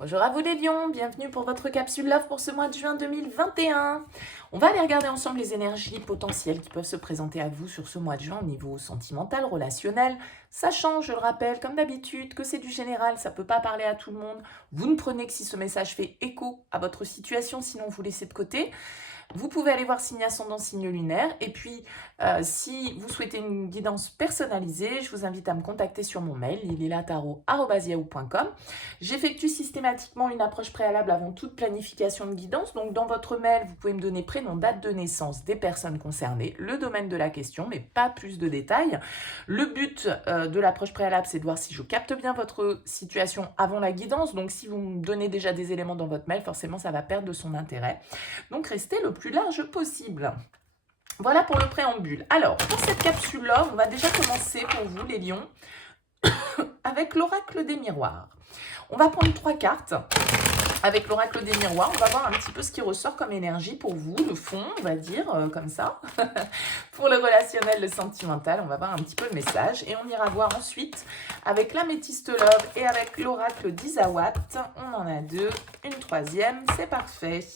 Bonjour à vous les lions, bienvenue pour votre capsule Love pour ce mois de juin 2021. On va aller regarder ensemble les énergies potentielles qui peuvent se présenter à vous sur ce mois de juin au niveau sentimental, relationnel. Sachant, je le rappelle, comme d'habitude, que c'est du général, ça ne peut pas parler à tout le monde. Vous ne prenez que si ce message fait écho à votre situation, sinon vous laissez de côté. Vous pouvez aller voir signe ascendant, signe lunaire. Et puis, si vous souhaitez une guidance personnalisée, je vous invite à me contacter sur mon mail, lililataro@yahoo.com. J'effectue systématiquement une approche préalable avant toute planification de guidance. Donc, dans votre mail, vous pouvez me donner prénom, date de naissance des personnes concernées, le domaine de la question, mais pas plus de détails. Le but de l'approche préalable, c'est de voir si je capte bien votre situation avant la guidance. Donc, si vous me donnez déjà des éléments dans votre mail, forcément, ça va perdre de son intérêt. Donc, restez le plus large possible. Voilà pour le préambule. Alors, pour cette capsule-là, on va déjà commencer pour vous, les lions, avec l'oracle des miroirs. On va prendre 3 cartes. Avec l'oracle des miroirs, on va voir un petit peu ce qui ressort comme énergie pour vous, le fond, on va dire, comme ça. Pour le relationnel, le sentimental, on va voir un petit peu le message. Et on ira voir ensuite avec l'améthyste love et avec l'oracle d'Isawat. On en a 2, une troisième, c'est parfait.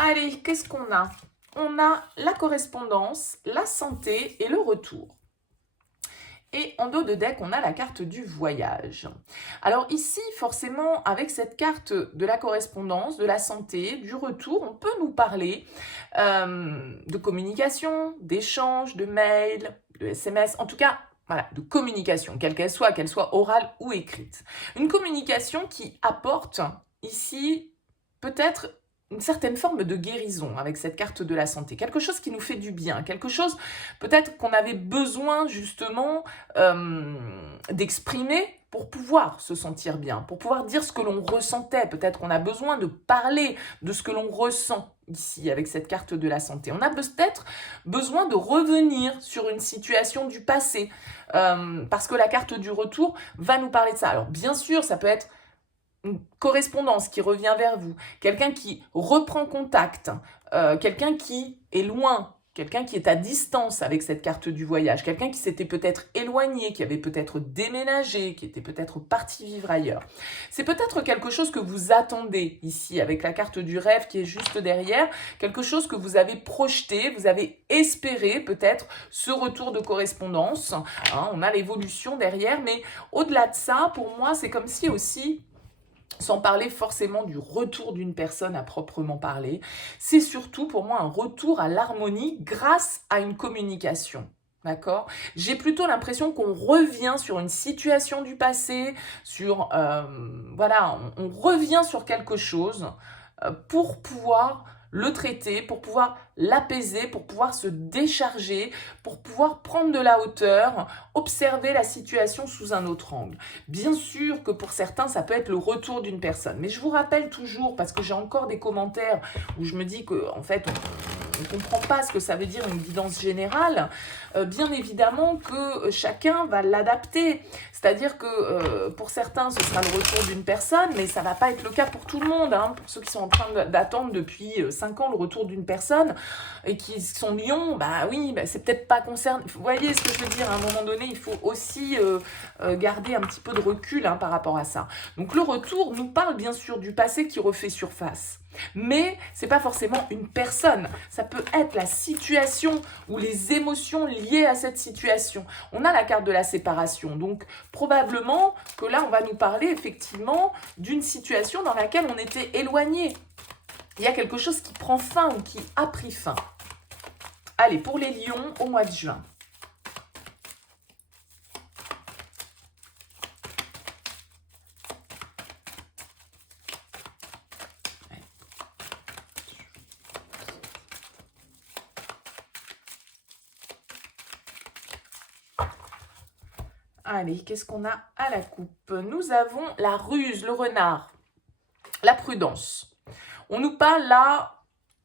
Allez, qu'est-ce qu'on a? On a la correspondance, la santé et le retour. Et en dos de deck, on a la carte du voyage. Alors ici, forcément, avec cette carte de la correspondance, de la santé, du retour, on peut nous parler de communication, d'échange, de mail, de SMS, en tout cas, voilà, de communication, quelle qu'elle soit orale ou écrite. Une communication qui apporte ici peut-être une certaine forme de guérison avec cette carte de la santé, quelque chose qui nous fait du bien, quelque chose peut-être qu'on avait besoin justement d'exprimer pour pouvoir se sentir bien, pour pouvoir dire ce que l'on ressentait. Peut-être qu'on a besoin de parler de ce que l'on ressent ici avec cette carte de la santé. On a peut-être besoin de revenir sur une situation du passé parce que la carte du retour va nous parler de ça. Alors bien sûr, ça peut être une correspondance qui revient vers vous, quelqu'un qui reprend contact, quelqu'un qui est loin, quelqu'un qui est à distance avec cette carte du voyage, quelqu'un qui s'était peut-être éloigné, qui avait peut-être déménagé, qui était peut-être parti vivre ailleurs. C'est peut-être quelque chose que vous attendez ici avec la carte du rêve qui est juste derrière, quelque chose que vous avez projeté, vous avez espéré peut-être ce retour de correspondance. Hein, on a l'évolution derrière, mais au-delà de ça, pour moi, c'est comme si aussi sans parler forcément du retour d'une personne à proprement parler, c'est surtout pour moi un retour à l'harmonie grâce à une communication. D'accord? J'ai plutôt l'impression qu'on revient sur une situation du passé, sur voilà, on revient sur quelque chose pour pouvoir le traiter, pour pouvoir l'apaiser, pour pouvoir se décharger, pour pouvoir prendre de la hauteur, observer la situation sous un autre angle. Bien sûr que pour certains, ça peut être le retour d'une personne. Mais je vous rappelle toujours, parce que j'ai encore des commentaires où je me dis qu'en fait, on ne comprend pas ce que ça veut dire une guidance générale, bien évidemment que chacun va l'adapter. C'est-à-dire que pour certains, ce sera le retour d'une personne, mais ça ne va pas être le cas pour tout le monde. Hein. Pour ceux qui sont en train d'attendre depuis 5 ans le retour d'une personne et qui sont lions, bah oui, bah, c'est peut-être pas concerné. Vous voyez ce que je veux dire? À un moment donné, il faut aussi garder un petit peu de recul hein, par rapport à ça. Donc le retour nous parle bien sûr du passé qui refait surface. Mais c'est pas forcément une personne, ça peut être la situation ou les émotions liées à cette situation. On a la carte de la séparation, donc probablement que là on va nous parler effectivement d'une situation dans laquelle on était éloigné. Il y a quelque chose qui prend fin ou qui a pris fin. Allez, pour les lions au mois de juin. Allez, qu'est-ce qu'on a à la coupe? Nous avons la ruse, le renard, la prudence. On nous parle là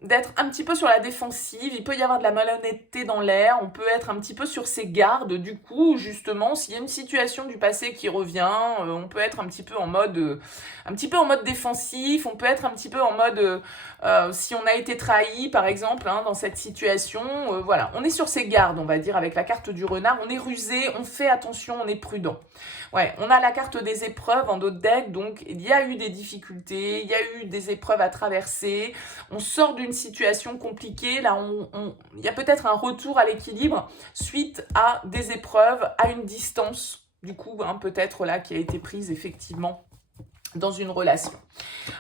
d'être un petit peu sur la défensive, il peut y avoir de la malhonnêteté dans l'air, on peut être un petit peu sur ses gardes, du coup, justement, s'il y a une situation du passé qui revient, on peut être un petit peu en mode défensif, on peut être un petit peu en mode, si on a été trahi, par exemple, hein, dans cette situation, voilà, on est sur ses gardes, on va dire, avec la carte du renard, on est rusé, on fait attention, on est prudent. Ouais, on a la carte des épreuves en d'autres decks, donc il y a eu des difficultés, il y a eu des épreuves à traverser, on sort d'une situation compliquée, là il y a peut-être un retour à l'équilibre suite à des épreuves à une distance, du coup, hein, peut-être là qui a été prise effectivement dans une relation.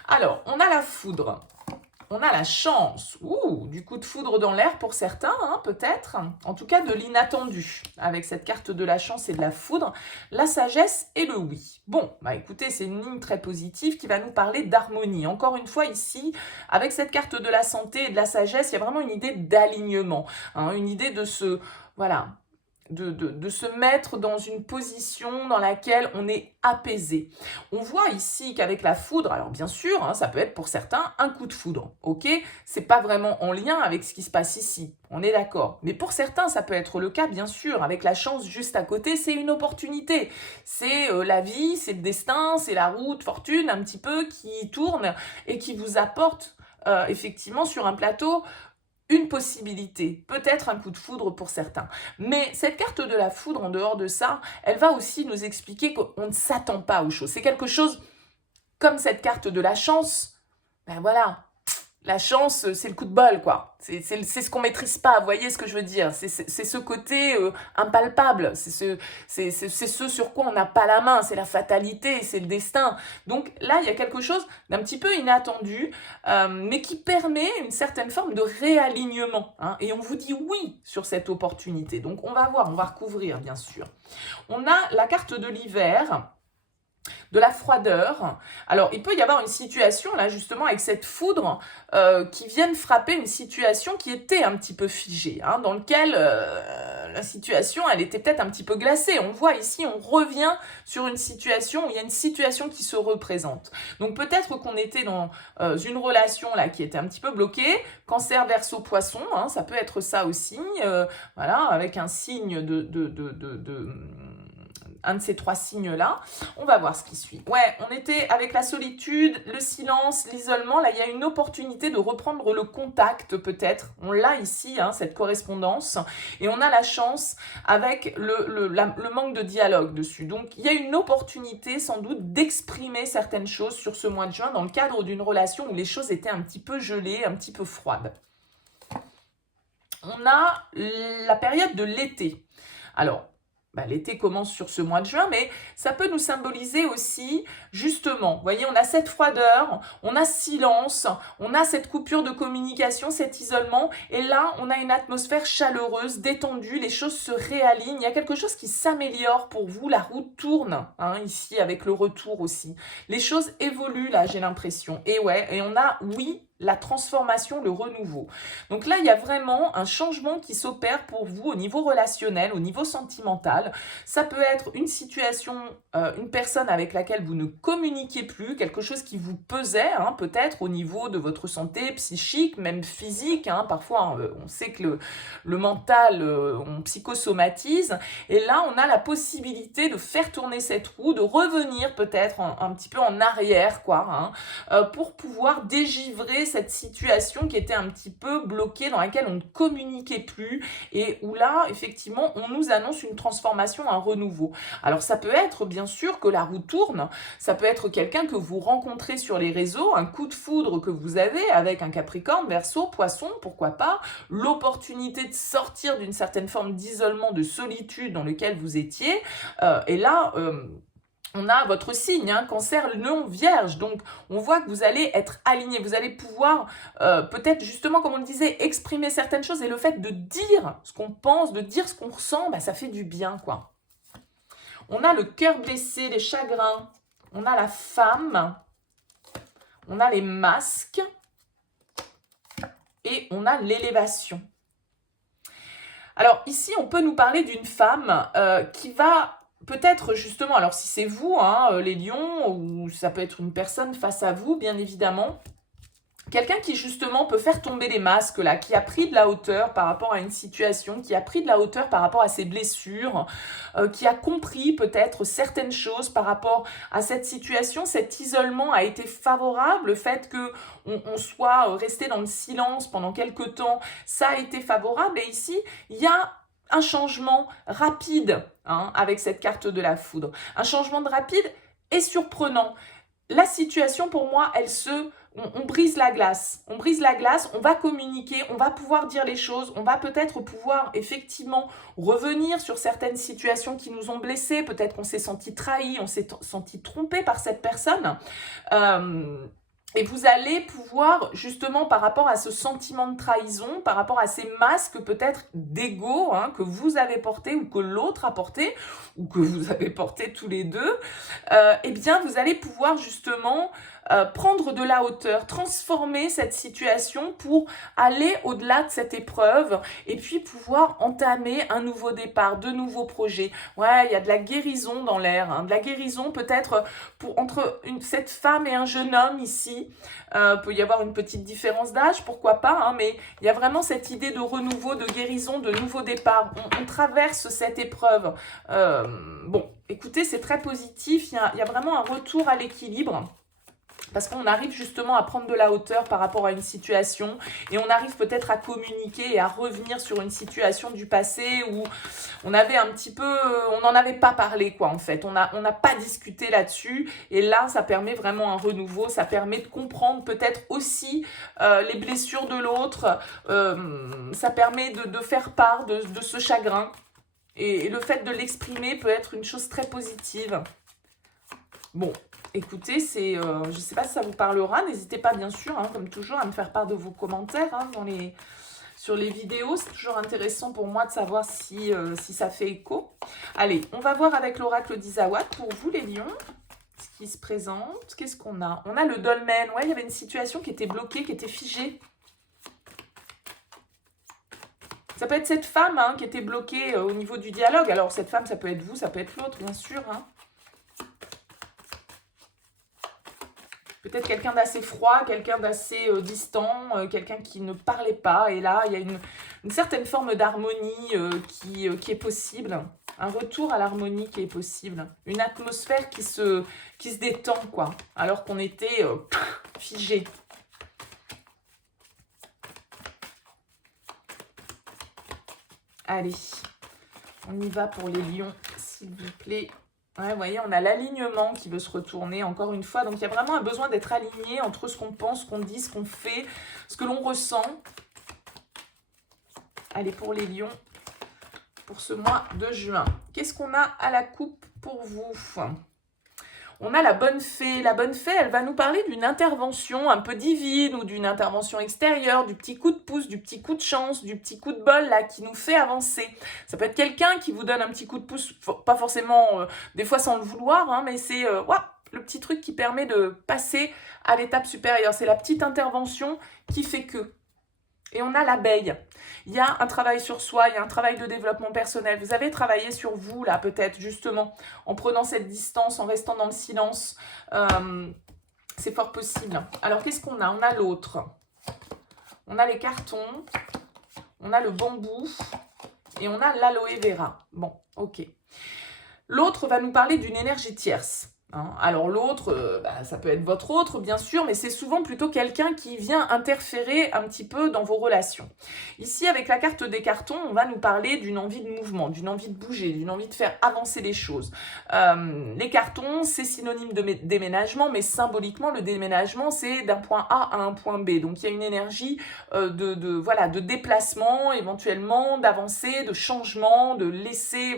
Alors, on a la foudre. On a la chance, du coup de foudre dans l'air pour certains, hein, peut-être, en tout cas de l'inattendu, avec cette carte de la chance et de la foudre, la sagesse et le oui. Bon, bah écoutez, c'est une ligne très positive qui va nous parler d'harmonie. Encore une fois ici, avec cette carte de la santé et de la sagesse, il y a vraiment une idée d'alignement, hein, une idée de se, voilà, de se mettre dans une position dans laquelle on est apaisé. On voit ici qu'avec la foudre, alors bien sûr, hein, ça peut être pour certains un coup de foudre, ok? C'est pas vraiment en lien avec ce qui se passe ici, on est d'accord. Mais pour certains, ça peut être le cas, bien sûr, avec la chance juste à côté, c'est une opportunité. C'est la vie, c'est le destin, c'est la roue de fortune un petit peu qui tourne et qui vous apporte effectivement sur un plateau une possibilité, peut-être un coup de foudre pour certains. Mais cette carte de la foudre, en dehors de ça, elle va aussi nous expliquer qu'on ne s'attend pas aux choses. C'est quelque chose comme cette carte de la chance, ben voilà, la chance, c'est le coup de bol, quoi. C'est ce qu'on maîtrise pas, vous voyez ce que je veux dire? C'est ce côté impalpable, c'est ce sur quoi on n'a pas la main, c'est la fatalité, c'est le destin. Donc là, il y a quelque chose d'un petit peu inattendu, mais qui permet une certaine forme de réalignement, hein, et on vous dit oui sur cette opportunité. Donc on va voir, on va recouvrir, bien sûr. On a la carte de l'hiver, de la froideur. Alors, il peut y avoir une situation, là, justement, avec cette foudre qui vienne frapper une situation qui était un petit peu figée, hein, dans laquelle la situation, elle était peut-être un petit peu glacée. On voit ici, on revient sur une situation où il y a une situation qui se représente. Donc, peut-être qu'on était dans une relation, là, qui était un petit peu bloquée. Cancer, Verseau, Poisson, hein, ça peut être ça aussi. Voilà, avec un signe un de ces trois signes-là. On va voir ce qui suit. Ouais, on était avec la solitude, le silence, l'isolement. Là, il y a une opportunité de reprendre le contact, peut-être. On l'a ici, hein, cette correspondance. Et on a la chance avec le manque de dialogue dessus. Donc, il y a une opportunité, sans doute, d'exprimer certaines choses sur ce mois de juin dans le cadre d'une relation où les choses étaient un petit peu gelées, un petit peu froides. On a la période de l'été. Alors, l'été commence sur ce mois de juin, mais ça peut nous symboliser aussi, justement, vous voyez, on a cette froideur, on a ce silence, on a cette coupure de communication, cet isolement, et là, on a une atmosphère chaleureuse, détendue, les choses se réalignent, il y a quelque chose qui s'améliore pour vous, la roue tourne, hein, ici, avec le retour aussi. Les choses évoluent, là, j'ai l'impression, et ouais, et on a, oui, la transformation, le renouveau. Donc là, il y a vraiment un changement qui s'opère pour vous au niveau relationnel, au niveau sentimental. Ça peut être une situation, une personne avec laquelle vous ne communiquez plus, quelque chose qui vous pesait, hein, peut-être au niveau de votre santé psychique, même physique. Hein, parfois, on sait que le mental, on psychosomatise. Et là, on a la possibilité de faire tourner cette roue, de revenir peut-être un petit peu en arrière, quoi, hein, pour pouvoir dégivrer cette situation qui était un petit peu bloquée, dans laquelle on ne communiquait plus et où là, effectivement, on nous annonce une transformation, un renouveau. Alors, ça peut être, bien sûr, que la roue tourne, ça peut être quelqu'un que vous rencontrez sur les réseaux, un coup de foudre que vous avez avec un Capricorne, Verseau, Poisson, pourquoi pas, l'opportunité de sortir d'une certaine forme d'isolement, de solitude dans lequel vous étiez, et là... on a votre signe, hein, Cancer, Lion, Vierge. Donc, on voit que vous allez être aligné. Vous allez pouvoir, peut-être, justement, comme on le disait, exprimer certaines choses. Et le fait de dire ce qu'on pense, de dire ce qu'on ressent, ça fait du bien, quoi. On a le cœur blessé, les chagrins. On a la femme. On a les masques. Et on a l'élévation. Alors, ici, on peut nous parler d'une femme qui va... Peut-être justement, alors si c'est vous, hein, les lions, ou ça peut être une personne face à vous, bien évidemment, Quelqu'un qui justement peut faire tomber les masques là, qui a pris de la hauteur par rapport à une situation, qui a pris de la hauteur par rapport à ses blessures, qui a compris peut-être certaines choses par rapport à cette situation. Cet isolement a été favorable, le fait que on soit resté dans le silence pendant quelque temps, ça a été favorable. Et ici, il y a un changement rapide avec cette carte de la foudre. Un changement rapide et surprenant. La situation, pour moi, on brise la glace. On brise la glace, on va communiquer, on va pouvoir dire les choses, on va peut-être pouvoir effectivement revenir sur certaines situations qui nous ont blessés. Peut-être qu'on s'est senti trahi, on s'est senti trompé par cette personne. Et vous allez pouvoir, justement, par rapport à ce sentiment de trahison, par rapport à ces masques peut-être d'ego que vous avez portés ou que l'autre a porté, ou que vous avez porté tous les deux, eh bien, vous allez pouvoir justement prendre de la hauteur, transformer cette situation pour aller au-delà de cette épreuve et puis pouvoir entamer un nouveau départ, de nouveaux projets. Ouais, il y a de la guérison dans l'air, de la guérison peut-être entre cette femme et un jeune homme ici. Peut y avoir une petite différence d'âge, pourquoi pas, mais il y a vraiment cette idée de renouveau, de guérison, de nouveau départ. On traverse cette épreuve. Bon, écoutez, c'est très positif, il y a vraiment un retour à l'équilibre. Parce qu'on arrive justement à prendre de la hauteur par rapport à une situation et on arrive peut-être à communiquer et à revenir sur une situation du passé où on avait un petit peu, on n'en avait pas parlé quoi en fait, on n'a pas discuté là-dessus et là ça permet vraiment un renouveau, ça permet de comprendre peut-être aussi les blessures de l'autre, ça permet de faire part de ce chagrin et le fait de l'exprimer peut être une chose très positive. Bon, écoutez, je ne sais pas si ça vous parlera, n'hésitez pas bien sûr, comme toujours, à me faire part de vos commentaires sur les vidéos. C'est toujours intéressant pour moi de savoir si ça fait écho. Allez, on va voir avec l'oracle d'Isawat pour vous les lions, ce qui se présente. Qu'est-ce qu'on a? On a le dolmen, ouais, il y avait une situation qui était bloquée, qui était figée. Ça peut être cette femme qui était bloquée au niveau du dialogue. Alors cette femme, ça peut être vous, ça peut être l'autre, bien sûr, Peut-être quelqu'un d'assez froid, quelqu'un d'assez distant, quelqu'un qui ne parlait pas. Et là, il y a une certaine forme d'harmonie qui est possible. Un retour à l'harmonie qui est possible. Une atmosphère qui se détend, quoi. Alors qu'on était figé. Allez, on y va pour les lions, s'il vous plaît. Ouais, vous voyez, on a l'alignement qui veut se retourner, encore une fois. Donc, il y a vraiment un besoin d'être aligné entre ce qu'on pense, ce qu'on dit, ce qu'on fait, ce que l'on ressent. Allez, pour les lions, pour ce mois de juin. Qu'est-ce qu'on a à la coupe pour vous ? On a la bonne fée. La bonne fée, elle va nous parler d'une intervention un peu divine ou d'une intervention extérieure, du petit coup de pouce, du petit coup de chance, du petit coup de bol là qui nous fait avancer. Ça peut être quelqu'un qui vous donne un petit coup de pouce, pas forcément des fois sans le vouloir, mais c'est le petit truc qui permet de passer à l'étape supérieure. C'est la petite intervention qui fait que. Et on a l'abeille. Il y a un travail sur soi, il y a un travail de développement personnel. Vous avez travaillé sur vous, là, peut-être, justement, en prenant cette distance, en restant dans le silence. C'est fort possible. Alors, qu'est-ce qu'on a? On a l'autre. On a les cartons. On a le bambou. Et on a l'aloe vera. Bon, ok. L'autre va nous parler d'une énergie tierce. Alors l'autre, ça peut être votre autre bien sûr, mais c'est souvent plutôt quelqu'un qui vient interférer un petit peu dans vos relations. Ici avec la carte des cartons, on va nous parler d'une envie de mouvement, d'une envie de bouger, d'une envie de faire avancer les choses. Les cartons, c'est synonyme de déménagement, mais symboliquement le déménagement c'est d'un point A à un point B. Donc il y a une énergie de déplacement éventuellement, d'avancer, de changement, de laisser,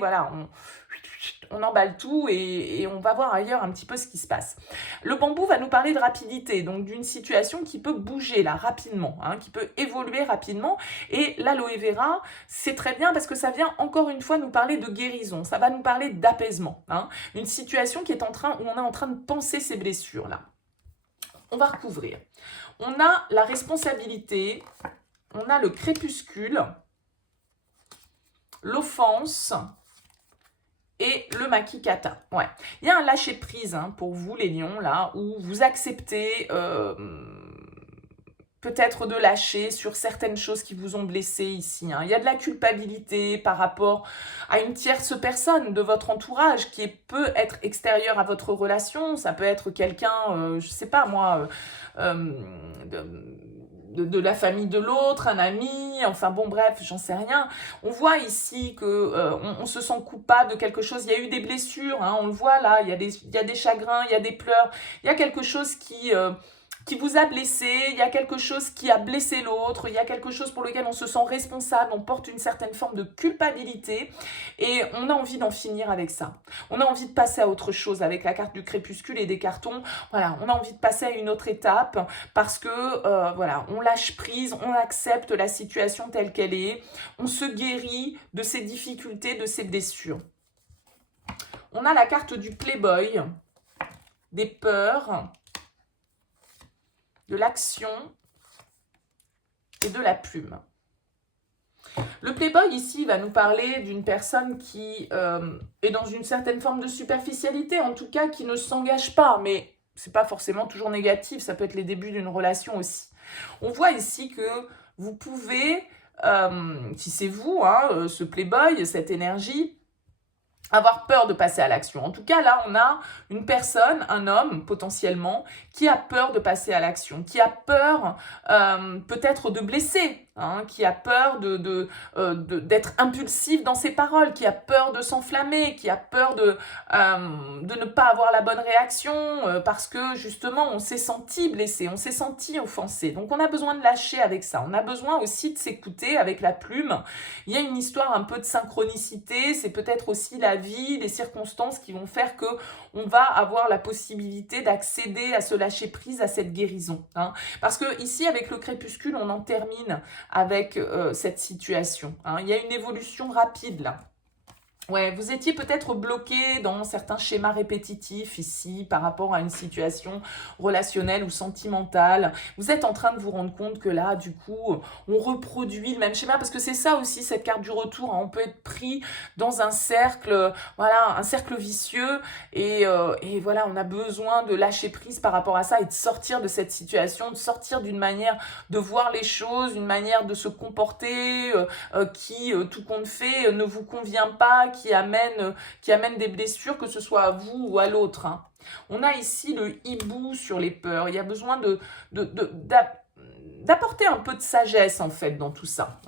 on emballe tout et on va voir ailleurs un petit peu ce qui se passe. Le bambou va nous parler de rapidité, donc d'une situation qui peut bouger là rapidement, qui peut évoluer rapidement. Et l'aloe vera, c'est très bien parce que ça vient encore une fois nous parler de guérison, ça va nous parler d'apaisement. Une situation où on est en train de penser ces blessures là. On va recouvrir. On a la responsabilité, on a le crépuscule, l'offense et le makikata. Ouais. Il y a un lâcher-prise pour vous, les lions, là, où vous acceptez peut-être de lâcher sur certaines choses qui vous ont blessé ici. Il y a de la culpabilité par rapport à une tierce personne de votre entourage qui peut être extérieure à votre relation. Ça peut être quelqu'un, je sais pas moi, de la famille de l'autre, un ami, enfin bon bref, j'en sais rien. On voit ici que on se sent coupable de quelque chose. Il y a eu des blessures, on le voit là, il y a des chagrins, il y a des pleurs, il y a quelque chose qui vous a blessé, il y a quelque chose qui a blessé l'autre, il y a quelque chose pour lequel on se sent responsable, on porte une certaine forme de culpabilité et on a envie d'en finir avec ça. On a envie de passer à autre chose avec la carte du crépuscule et des cartons. Voilà, on a envie de passer à une autre étape parce que voilà, on lâche prise, on accepte la situation telle qu'elle est, on se guérit de ses difficultés, de ses blessures. On a la carte du playboy, des peurs, de l'action et de la plume. Le playboy ici va nous parler d'une personne qui est dans une certaine forme de superficialité, en tout cas qui ne s'engage pas, mais c'est pas forcément toujours négatif, ça peut être les débuts d'une relation aussi. On voit ici que vous pouvez, si c'est vous, ce playboy, cette énergie, avoir peur de passer à l'action. En tout cas, là, on a une personne, un homme potentiellement, qui a peur de passer à l'action, qui a peur peut-être de blesser, qui a peur d'être impulsif dans ses paroles, qui a peur de s'enflammer, qui a peur de ne pas avoir la bonne réaction parce que justement, on s'est senti blessé, on s'est senti offensé. Donc, on a besoin de lâcher avec ça. On a besoin aussi de s'écouter avec la plume. Il y a une histoire un peu de synchronicité, c'est peut-être aussi la vie, les circonstances qui vont faire que on va avoir la possibilité d'accéder à ce lâcher prise, à cette guérison. Parce que ici, avec le crépuscule, on en termine avec cette situation. Il y a une évolution rapide là. Ouais, vous étiez peut-être bloqué dans certains schémas répétitifs ici par rapport à une situation relationnelle ou sentimentale. Vous êtes en train de vous rendre compte que là, du coup, on reproduit le même schéma parce que c'est ça aussi cette carte du retour. On peut être pris dans un cercle, voilà, un cercle vicieux et voilà, on a besoin de lâcher prise par rapport à ça et de sortir de cette situation, de sortir d'une manière de voir les choses, une manière de se comporter qui, tout compte fait, ne vous convient pas, qui amène des blessures, que ce soit à vous ou à l'autre. On a ici le hibou sur les peurs. Il y a besoin d'apporter un peu de sagesse, en fait, dans tout ça.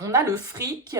On a le fric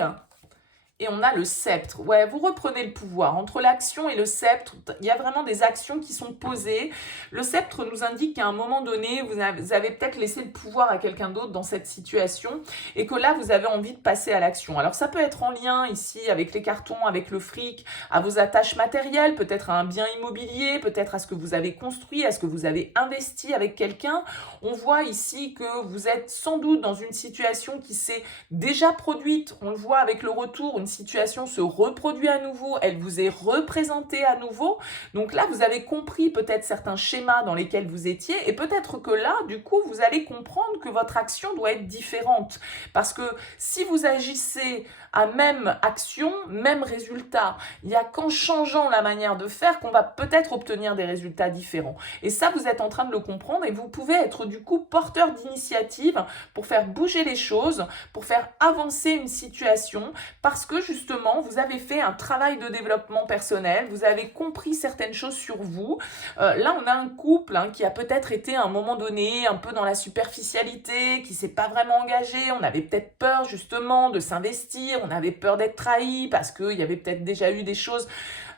et on a le sceptre. Ouais, vous reprenez le pouvoir. Entre l'action et le sceptre, il y a vraiment des actions qui sont posées. Le sceptre nous indique qu'à un moment donné, vous avez peut-être laissé le pouvoir à quelqu'un d'autre dans cette situation et que là, vous avez envie de passer à l'action. Alors, ça peut être en lien ici avec les cartons, avec le fric, à vos attaches matérielles, peut-être à un bien immobilier, peut-être à ce que vous avez construit, à ce que vous avez investi avec quelqu'un. On voit ici que vous êtes sans doute dans une situation qui s'est déjà produite. On le voit avec le retour, une situation se reproduit à nouveau, elle vous est représentée à nouveau. Donc là, vous avez compris peut-être certains schémas dans lesquels vous étiez et peut-être que là, du coup, vous allez comprendre que votre action doit être différente. Parce que si vous agissez à même action, même résultat, il n'y a qu'en changeant la manière de faire qu'on va peut-être obtenir des résultats différents. Et ça, vous êtes en train de le comprendre et vous pouvez être du coup porteur d'initiative pour faire bouger les choses, pour faire avancer une situation parce que justement, vous avez fait un travail de développement personnel, vous avez compris certaines choses sur vous. Là, on a un couple qui a peut-être été à un moment donné un peu dans la superficialité, qui ne s'est pas vraiment engagé. On avait peut-être peur justement de s'investir, on avait peur d'être trahi parce qu'il y avait peut-être déjà eu des choses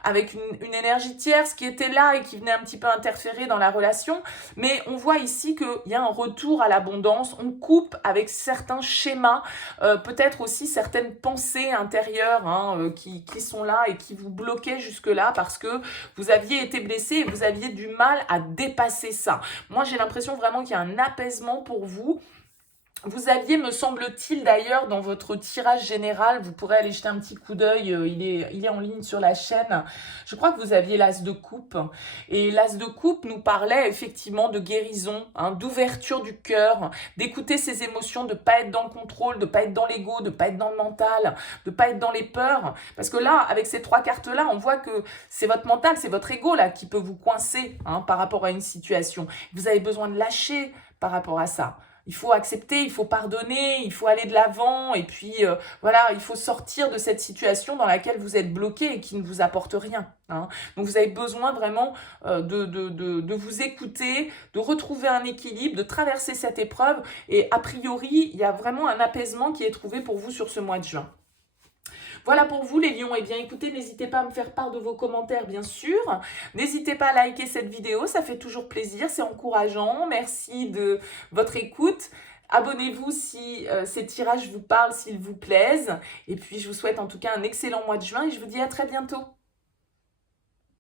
avec une énergie tierce qui était là et qui venait un petit peu interférer dans la relation. Mais on voit ici qu'il y a un retour à l'abondance. On coupe avec certains schémas, peut-être aussi certaines pensées intérieures qui sont là et qui vous bloquaient jusque-là parce que vous aviez été blessé et vous aviez du mal à dépasser ça. Moi, j'ai l'impression vraiment qu'il y a un apaisement pour vous. Vous aviez, me semble-t-il d'ailleurs, dans votre tirage général, vous pourrez aller jeter un petit coup d'œil, il est en ligne sur la chaîne, je crois que vous aviez l'as de coupe. Et l'as de coupe nous parlait effectivement de guérison, d'ouverture du cœur, d'écouter ses émotions, de ne pas être dans le contrôle, de ne pas être dans l'ego, de ne pas être dans le mental, de ne pas être dans les peurs. Parce que là, avec ces trois cartes-là, on voit que c'est votre mental, c'est votre ego là qui peut vous coincer par rapport à une situation. Vous avez besoin de lâcher, par rapport à ça. Il faut accepter, il faut pardonner, il faut aller de l'avant et puis voilà, il faut sortir de cette situation dans laquelle vous êtes bloqué et qui ne vous apporte rien. Hein. Donc vous avez besoin vraiment de vous écouter, de retrouver un équilibre, de traverser cette épreuve et a priori, il y a vraiment un apaisement qui est trouvé pour vous sur ce mois de juin. Voilà pour vous les lions. Eh bien écoutez, n'hésitez pas à me faire part de vos commentaires bien sûr. N'hésitez pas à liker cette vidéo, ça fait toujours plaisir, c'est encourageant. Merci de votre écoute. Abonnez-vous si ces tirages vous parlent, s'ils vous plaisent. Et puis je vous souhaite en tout cas un excellent mois de juin et je vous dis à très bientôt.